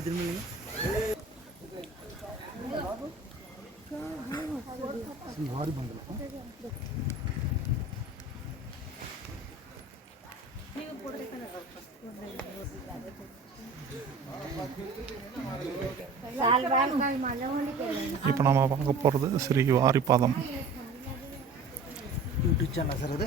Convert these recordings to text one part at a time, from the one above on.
அப்படி திரும்பலைங்க மாறி இப்போ நம்ம பார்க்க போறது Sri Varipadam. YouTube channel sir அது.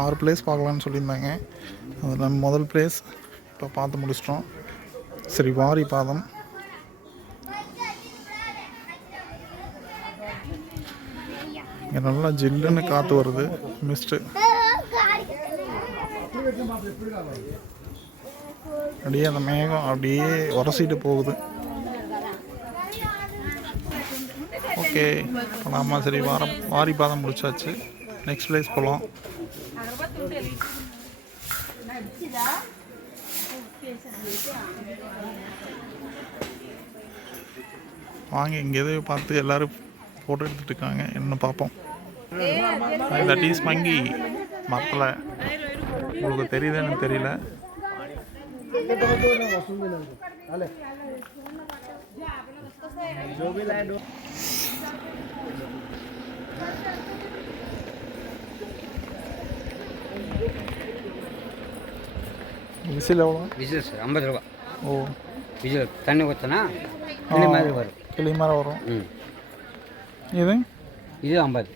ஆறு பிளேஸ் பார்க்கலான்னு சொல்லியிருந்தாங்க. அதில் முதல் பிளேஸ் இப்போ பார்த்து முடிச்சிட்டோம். ஸ்ரீ வாரிபாதம் இங்கே நல்லா ஜில்லுன்னு காற்று வருது மிஸ்ட்டு அப்படியே அந்த மேகம் அப்படியே உரசிட்டு போகுது. ஓகே இப்போ நாம சரி வாரம் வாரிபாதம் முடிச்சாச்சு. நெக்ஸ்ட் பிளேஸ் போகலாம் வாங்க இங்கே எதையோ பார்த்து எல்லாரும் ஃபோட்டோ எடுத்துட்டு இருக்காங்க. என்ன பார்ப்போம்? தட் இஸ் மங்கி மரத்தில் உங்களுக்கு தெரியுது எனக்கு தெரியல. விசில் எவ்வளோ? விசில் சார் ஐம்பது ரூபா. ஓ. விசில் தண்ணி ஊற்றினா கிளி மாதிரி வரும். கிளி மாதிரி வரும். ம். இது? இது ஐம்பது.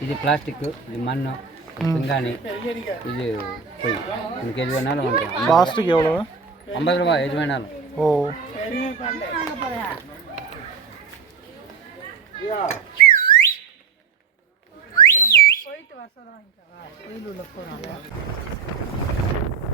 இது பிளாஸ்டிக்கு இது மண் பிங்காணி இது பொய் எனக்கு எது வேணாலும் வாங்கிக்கலாம். பிளாஸ்டிக் எவ்வளோ ஐம்பது ரூபா எது வேணாலும். ஓ.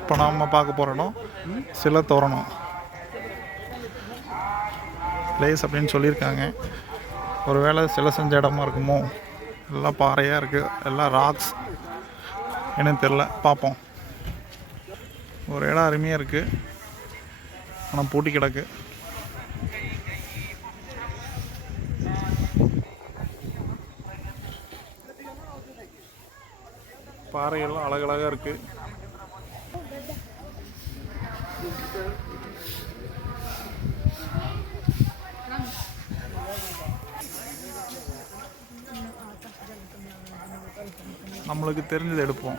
இப்போ நம்ம பார்க்க போகிற இடம் சில தோரணம் பிளேஸ் அப்படின்னு சொல்லியிருக்காங்க. ஒரு வேளை சிலை செஞ்ச இடமா இருக்குமோ? எல்லாம் பாறையாக இருக்குது எல்லாம் ராக்ஸ் என்னன்னு தெரில பார்ப்போம். ஒரு இடம் அருமையாக இருக்குது ஆனால் பூட்டி கிடக்கு. பாறைகள்லாம் அழகழகாக இருக்குது நம்மளுக்கு தெரிஞ்சதை எடுப்போம்.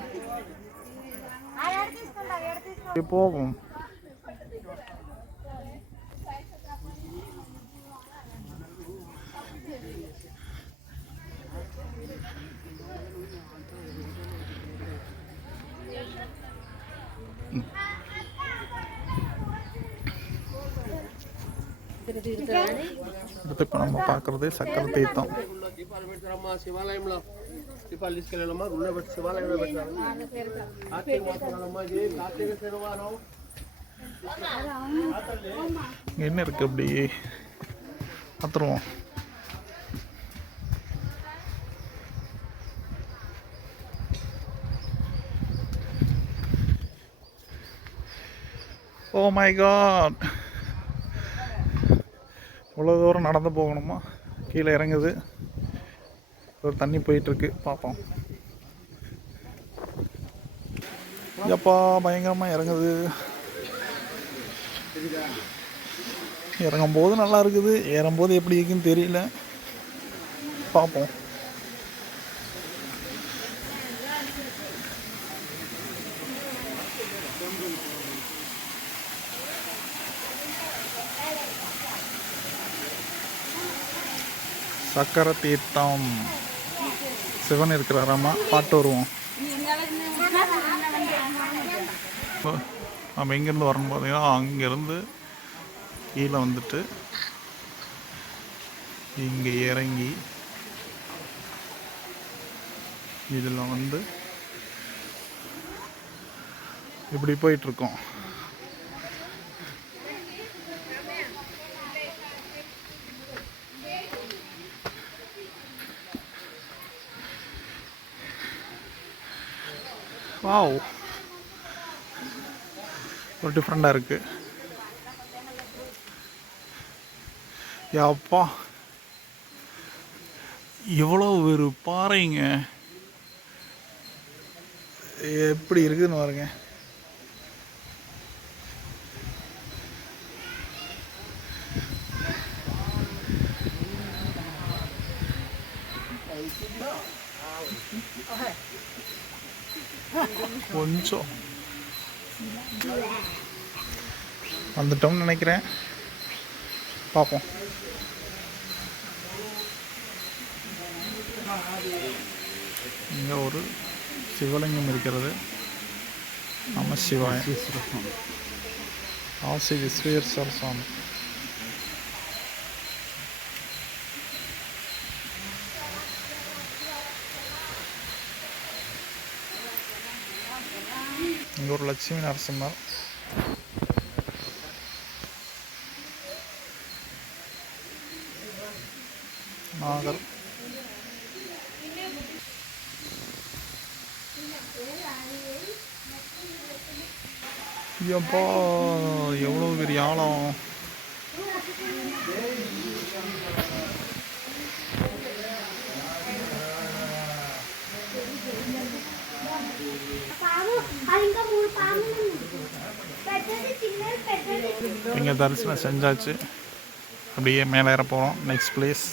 போகும் இப்போ நம்ம பார்க்குறது சக்கர தீர்த்தம் దీపాలు పెడతారమ్మా శివాలయంలో దీపాలు తీసుకెళ్ళాలమ్మా గుళ్ళో పెట్టి శివాలయంలో పెట్టారు కార్తీక మాసమమ్మా ఇది కార్తీక శనివారం இங்க என்ன இருக்குது அப்படி பார்த்துருவோம் ஓ மை காட் இவ்வளோ தூரம் நடந்து போகணுமா கீழே இறங்குது ஒரு தண்ணி போயிட்டுருக்கு பார்ப்போம் எப்பா பயங்கரமாக இறங்குது. இறங்கும்போது நல்லா இருக்குது ஏறும்போது எப்படி இருக்குன்னு தெரியல. பார்ப்போம் சக்கரை தீர்த்தம் சிவன் இருக்கிறாராமா பாட்டு வருவோம். நம்ம எங்கேருந்து வரணும் பார்த்தீங்கன்னா அங்கேருந்து கீழே வந்துட்டு இங்கே இறங்கி இதில் வந்து இப்படி போயிட்டுருக்கோம் வாவ் ஒரு டிஃப்ரெண்ட்டாக இருக்குது யாப்பா எவ்வளோ ஒரு பாறைங்க. எப்படி இருக்குதுன்னு பாருங்க. Oh, கொஞ்சம். வந்துட்டோம்னு நினைக்கிறேன். பார்ப்போம். இங்கே ஒரு சிவலிங்கம் இருக்கிறது. நம சிவாய. ஆசி விஸ்வேஸ்வர சுவாமி இங்கே ஒரு லட்சுமி நரசிம்மர் நாகர். எப்பா எவ்வளோ பெரிய ஆழம் పాము இங்கே தரிசனம் செஞ்சாச்சு. அப்படியே மேலே ஏற போகிறோம் நெக்ஸ்ட் பிளேஸ்